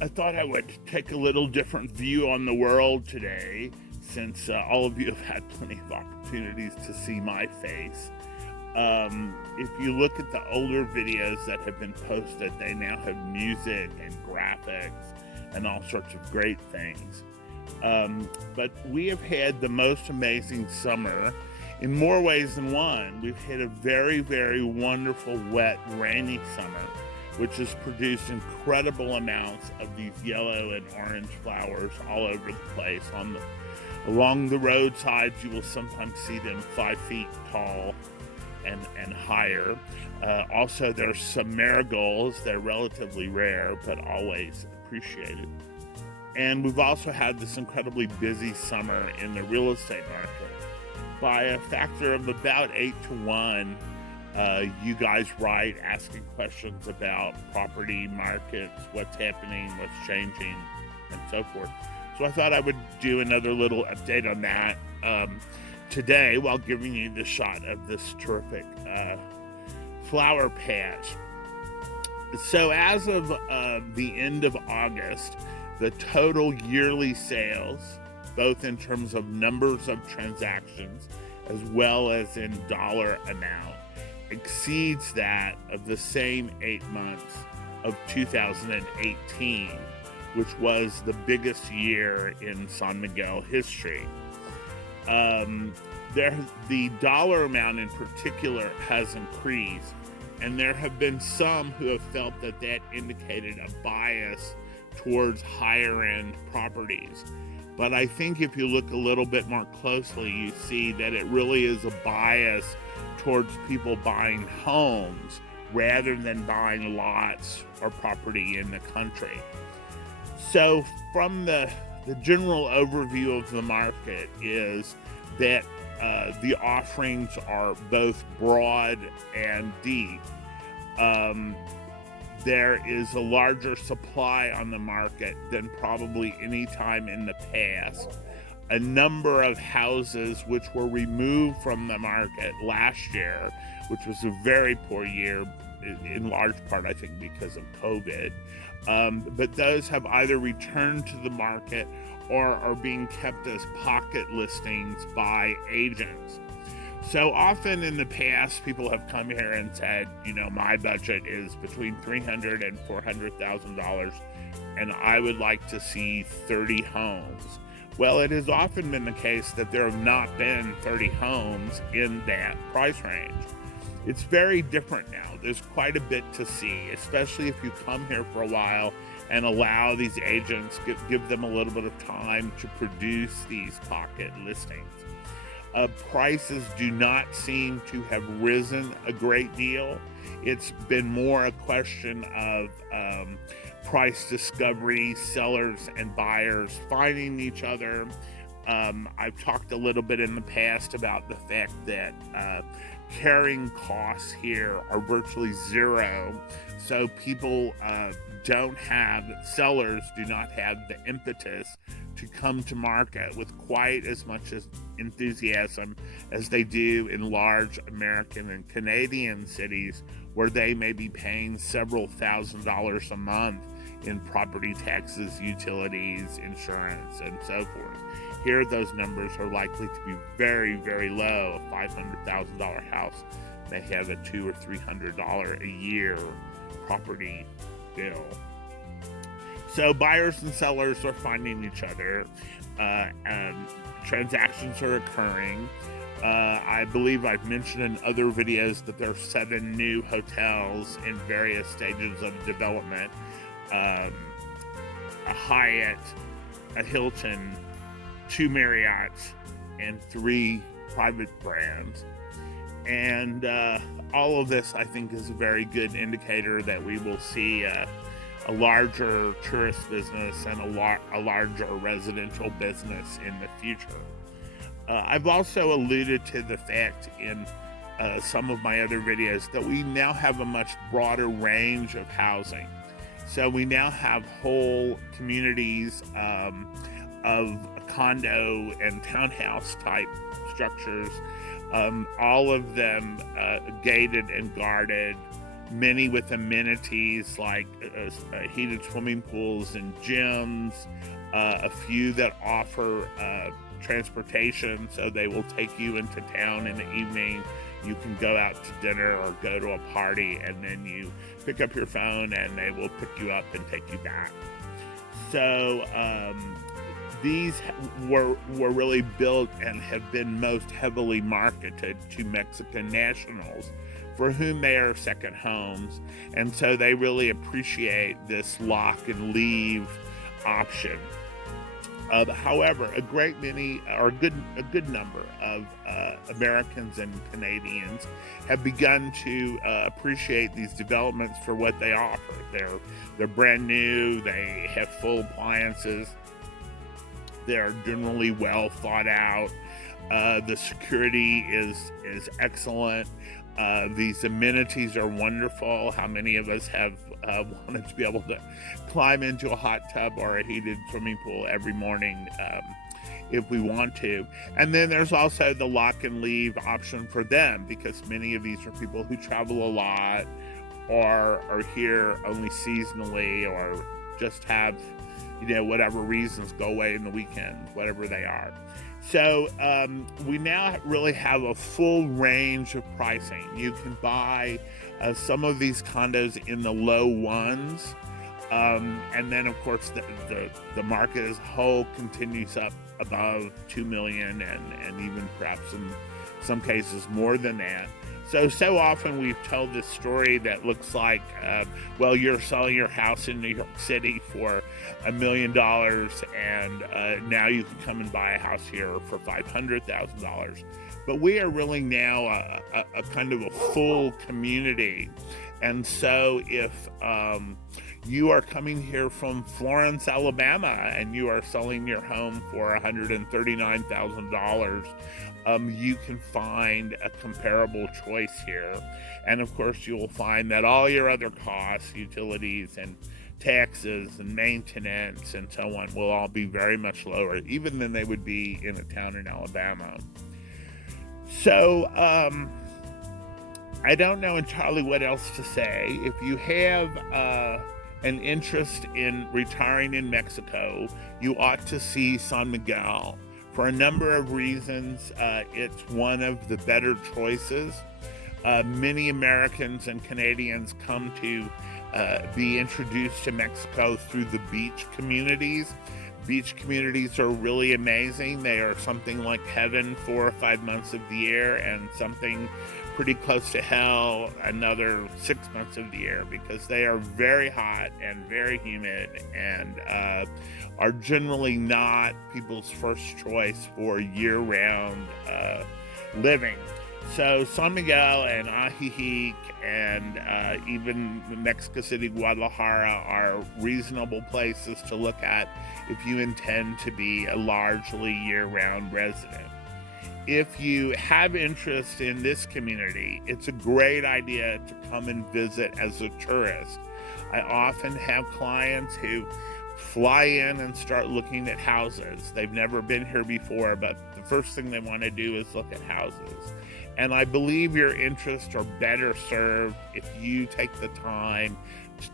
I thought I would take a little different view on the world today, since all of you have had plenty of opportunities to see my face. If you look at the older videos that have been posted, they now have music and graphics and all sorts of great things. But we have had the most amazing summer in more ways than one. We've had a very, very wonderful, wet, rainy summer, which has produced incredible amounts of these yellow and orange flowers all over the place. Along the roadsides, you will sometimes see them 5 feet tall and higher. Also, there's some marigolds. They're relatively rare, but always appreciated. And we've also had this incredibly busy summer in the real estate market. By a factor of about 8 to 1, you guys write asking questions about property markets, what's happening, what's changing, and so forth. So I thought I would do another little update on that today while giving you the shot of this terrific flower patch. So as of the end of August, the total yearly sales, both in terms of numbers of transactions as well as in dollar amount, exceeds that of the same 8 months of 2018, which was the biggest year in San Miguel history. The dollar amount in particular has increased, and there have been some who have felt that that indicated a bias towards higher end properties. But I think if you look a little bit more closely, you see that it really is a bias towards people buying homes rather than buying lots or property in the country. So from the general overview of the market is that the offerings are both broad and deep. There is a larger supply on the market than probably any time in the past. A number of houses which were removed from the market last year, which was a very poor year, in large part, I think, because of COVID. But those have either returned to the market or are being kept as pocket listings by agents. So often in the past, people have come here and said, my budget is between $300,000 and $400,000, and I would like to see 30 homes. Well, it has often been the case that there have not been 30 homes in that price range. It's very different now. There's quite a bit to see, especially if you come here for a while and allow these agents, give them a little bit of time to produce these pocket listings. Prices do not seem to have risen a great deal. It's been more a question of price discovery, sellers and buyers finding each other. I've talked a little bit in the past about the fact that carrying costs here are virtually zero. So people sellers do not have the impetus to come to market with quite as much enthusiasm as they do in large American and Canadian cities, where they may be paying several $1,000s a month in property taxes, utilities, insurance, and so forth. Here, those numbers are likely to be very, very low. A $500,000 house may have a $200 or $300 a year property bill. So buyers and sellers are finding each other. Transactions are occurring. I believe I've mentioned in other videos that there are 7 new hotels in various stages of development. A Hyatt, a Hilton, 2 Marriotts, and 3 private brands. And all of this, I think, is a very good indicator that we will see a larger tourist business and a larger residential business in the future. I've also alluded to the fact in some of my other videos that we now have a much broader range of housing. So we now have whole communities of condo and townhouse type structures, all of them gated and guarded, many with amenities like heated swimming pools and gyms, a few that offer transportation, so they will take you into town in the evening. You can go out to dinner or go to a party, and then you pick up your phone and they will pick you up and take you back. So these were really built and have been most heavily marketed to Mexican nationals, for whom they are second homes, and so they really appreciate this lock and leave option. However, a great many, or a good number of Americans and Canadians have begun to appreciate these developments for what they offer. They're brand new. They have full appliances. They're generally well thought out. The security is excellent. These amenities are wonderful. How many of us have wanted to be able to climb into a hot tub or a heated swimming pool every morning if we want to? And then there's also the lock and leave option for them, because many of these are people who travel a lot or are here only seasonally, or just have, whatever reasons, go away in the weekend, whatever they are. So we now really have a full range of pricing. You can buy some of these condos in the low ones, and then of course the market as a whole continues up above 2 million, and even perhaps in some cases more than that. So often we've told this story that looks like, you're selling your house in New York City for $1 million, and now you can come and buy a house here for $500,000. But we are really now a kind of a full community. And so if you are coming here from Florence, Alabama, and you are selling your home for $139,000, you can find a comparable choice here. And of course, you will find that all your other costs, utilities and taxes and maintenance and so on, will all be very much lower, even than they would be in a town in Alabama. So I don't know entirely what else to say. If you have an interest in retiring in Mexico, you ought to see San Miguel. For a number of reasons, it's one of the better choices. Many Americans and Canadians come to be introduced to Mexico through the beach communities. Beach communities are really amazing. They are something like heaven 4 or 5 months of the year, and something pretty close to hell another 6 months of the year, because they are very hot and very humid, and are generally not people's first choice for year-round living. So San Miguel and Ajijic and even Mexico City, Guadalajara are reasonable places to look at if you intend to be a largely year-round resident. If you have interest in this community, it's a great idea to come and visit as a tourist. I often have clients who fly in and start looking at houses. They've never been here before, but the first thing they want to do is look at houses. And I believe your interests are better served if you take the time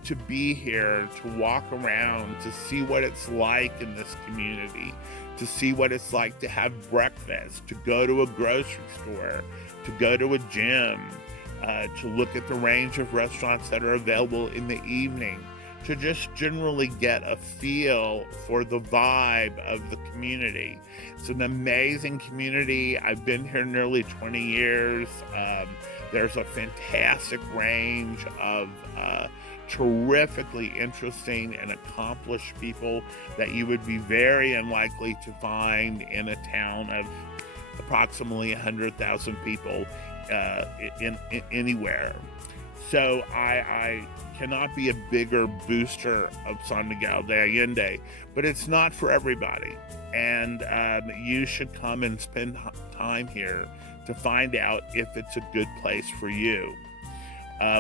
to be here, to walk around, to see what it's like in this community, to see what it's like to have breakfast, to go to a grocery store, to go to a gym, to look at the range of restaurants that are available in the evening, to just generally get a feel for the vibe of the community. It's an amazing community. I've been here nearly 20 years. There's a fantastic range of terrifically interesting and accomplished people that you would be very unlikely to find in a town of approximately 100,000 people in anywhere. So I cannot be a bigger booster of San Miguel de Allende, but it's not for everybody. And you should come and spend time here to find out if it's a good place for you.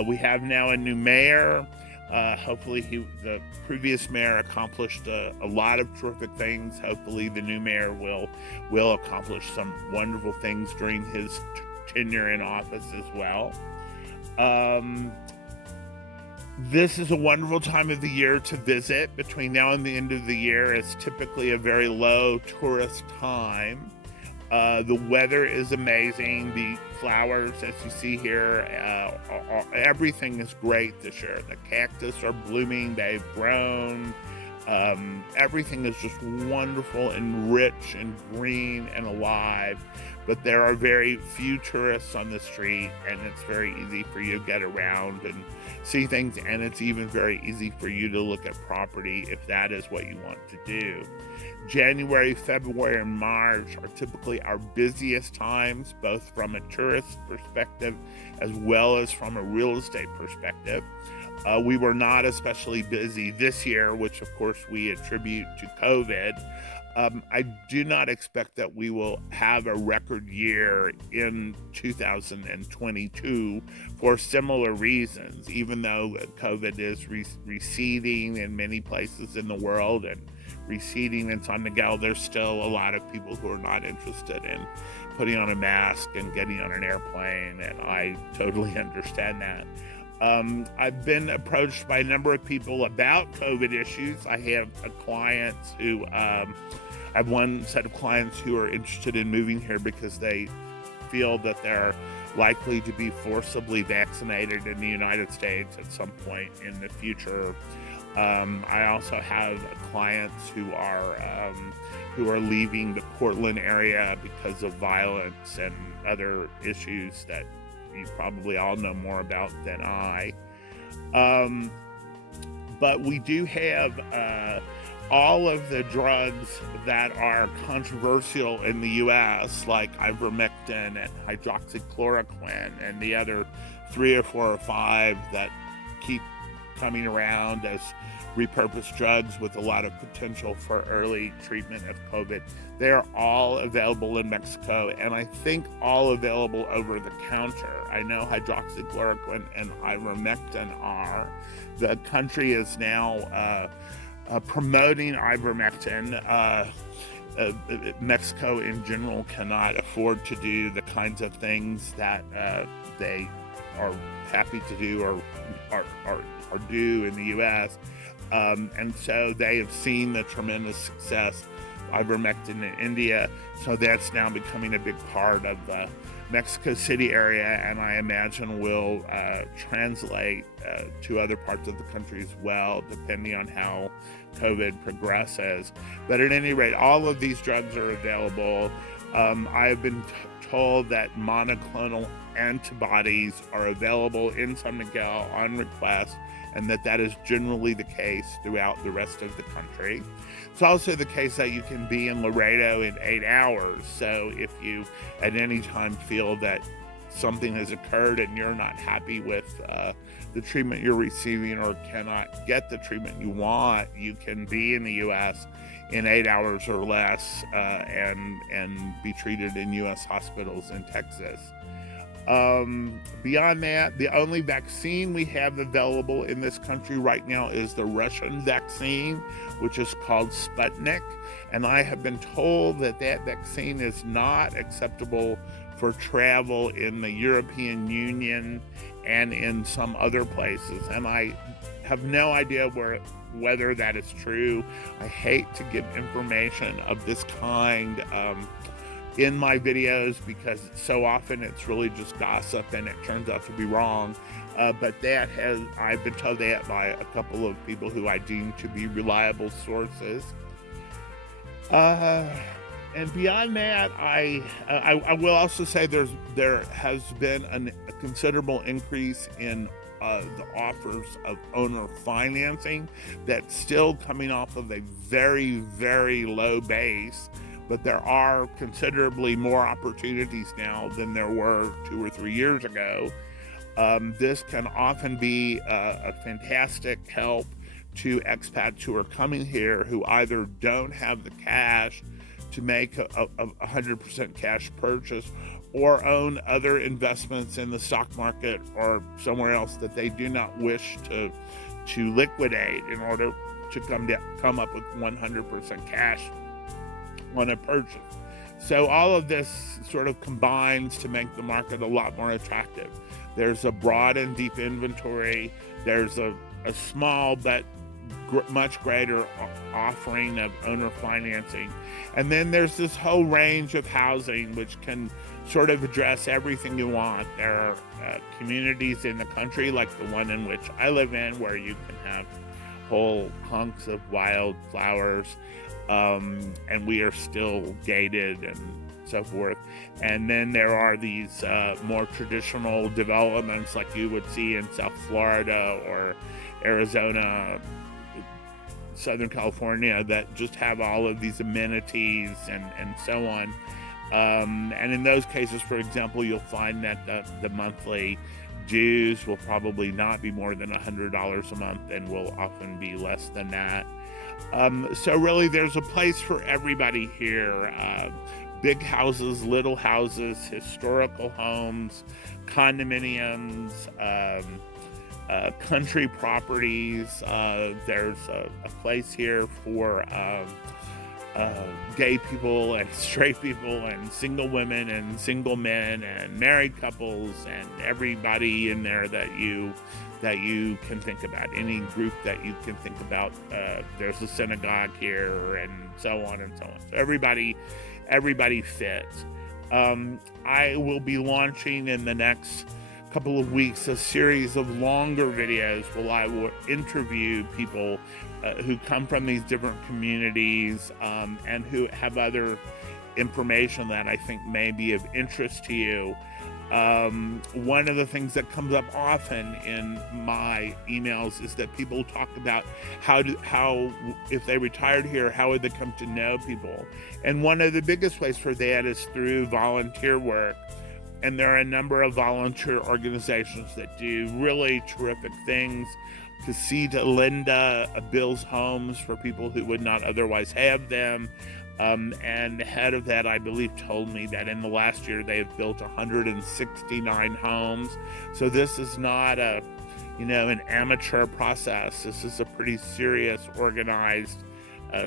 We have now a new mayor. Hopefully the previous mayor accomplished a lot of terrific things. Hopefully the new mayor will accomplish some wonderful things during his tenure in office as well. This is a wonderful time of the year to visit. Between now and the end of the year, it's typically a very low tourist time. The weather is amazing. The flowers, as you see here, everything is great this year. The cactus are blooming, they've grown. Everything is just wonderful and rich and green and alive. But there are very few tourists on the street, and it's very easy for you to get around and see things, and it's even very easy for you to look at property if that is what you want to do. January, February, and March are typically our busiest times, both from a tourist perspective as well as from a real estate perspective. We were not especially busy this year, which of course we attribute to COVID. I do not expect that we will have a record year in 2022 for similar reasons, even though COVID is receding in many places in the world and receding in San Miguel. There's still a lot of people who are not interested in putting on a mask and getting on an airplane, and I totally understand that. I've been approached by a number of people about COVID issues. I have clients who, I have one set of clients who are interested in moving here because they feel that they're likely to be forcibly vaccinated in the United States at some point in the future. I also have clients who are leaving the Portland area because of violence and other issues that you probably all know more about than I. But we do have all of the drugs that are controversial in the US, like ivermectin and hydroxychloroquine, and the other 3 or 4 or 5 that keep coming around as repurposed drugs with a lot of potential for early treatment of COVID. They are all available in Mexico, and I think all available over the counter. I know hydroxychloroquine and ivermectin are. The country is now promoting ivermectin. Mexico in general cannot afford to do the kinds of things that they are happy to do or do in the U.S. And so they have seen the tremendous success of ivermectin in India. So that's now becoming a big part of the Mexico City area, and I imagine will translate to other parts of the country as well, depending on how COVID progresses. But at any rate, all of these drugs are available. I have been told that monoclonal antibodies are available in San Miguel on request, and that is generally the case throughout the rest of the country. It's also the case that you can be in Laredo in 8 hours. So if you at any time feel that something has occurred and you're not happy with the treatment you're receiving or cannot get the treatment you want, you can be in the U.S. in 8 hours or less and be treated in U.S. hospitals in Texas. Beyond that, the only vaccine we have available in this country right now is the Russian vaccine, which is called Sputnik. And I have been told that that vaccine is not acceptable for travel in the European Union and in some other places. And I have no idea whether that is true. I hate to give information of this kind in my videos because so often it's really just gossip and it turns out to be wrong. But I've been told that by a couple of people who I deem to be reliable sources. And beyond that, I will also say there has been a considerable increase in the offers of owner financing. That's still coming off of a very, very low base, but there are considerably more opportunities now than there were 2 or 3 years ago. This can often be a fantastic help to expats who are coming here who either don't have the cash to make a 100% cash purchase or own other investments in the stock market or somewhere else that they do not wish to liquidate in order to come up with 100% cash on a purchase. So all of this sort of combines to make the market a lot more attractive. There's a broad and deep inventory. There's a small but much greater offering of owner financing. And then there's this whole range of housing which can sort of address everything you want. There are communities in the country like the one in which I live in, where you can have whole hunks of wildflowers, and we are still gated and so forth. And then there are these more traditional developments like you would see in South Florida or Arizona, Southern California, that just have all of these amenities and so on. And in those cases, for example, you'll find that the monthly dues will probably not be more than $100 a month, and will often be less than that. So really, there's a place for everybody here. Big houses, little houses, historical homes, condominiums, country properties. There's a place here for gay people and straight people and single women and single men and married couples and everybody in there that you can think about, any group that you can think about. There's a synagogue here and so on and so on. So everybody fits. I will be launching in the next couple of weeks a series of longer videos where I will interview people who come from these different communities, and who have other information that I think may be of interest to you. One of the things that comes up often in my emails is that people talk about how if they retired here, how would they come to know people? And one of the biggest ways for that is through volunteer work. And there are a number of volunteer organizations that do really terrific things. Casita Linda builds homes for people who would not otherwise have them. And the head of that, I believe, told me that in the last year they have built 169 homes. So this is not an amateur process. This is a pretty serious, organized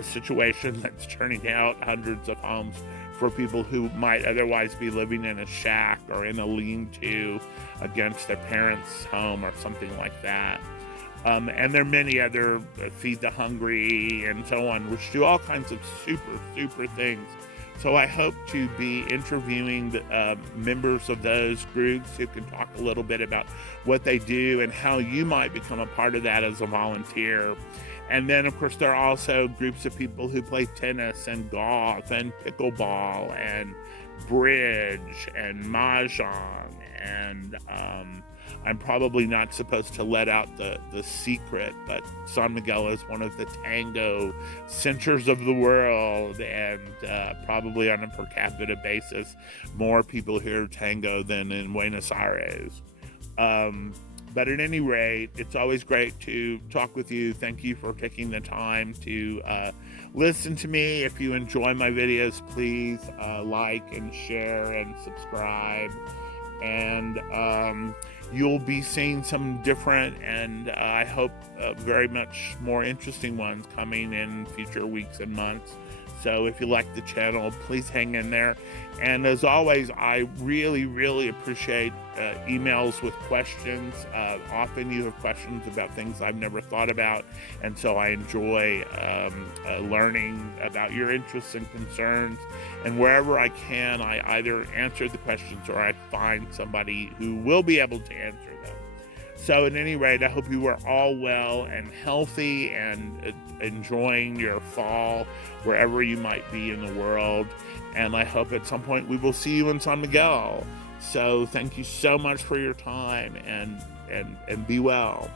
situation that's turning out hundreds of homes for people who might otherwise be living in a shack or in a lean-to against their parents' home or something like that. And there are many other Feed the Hungry and so on, which do all kinds of super things. So I hope to be interviewing the, members of those groups who can talk a little bit about what they do and how you might become a part of that as a volunteer. And then, of course, there are also groups of people who play tennis and golf and pickleball and bridge and mahjong. And I'm probably not supposed to let out the secret, but San Miguel is one of the tango centers of the world, and probably on a per capita basis, more people hear tango than in Buenos Aires. But at any rate, it's always great to talk with you. Thank you for taking the time to listen to me. If you enjoy my videos, please like and share and subscribe. And you'll be seeing some different and I hope very much more interesting ones coming in future weeks and months. So if you like the channel, please hang in there. And as always, I really appreciate emails with questions. Often you have questions about things I've never thought about, and so I enjoy learning about your interests and concerns. And wherever I can, I either answer the questions or I find somebody who will be able to answer them. So at any rate, I hope you are all well and healthy and enjoying your fall wherever you might be in the world. And I hope at some point we will see you in San Miguel. So thank you so much for your time, and be well.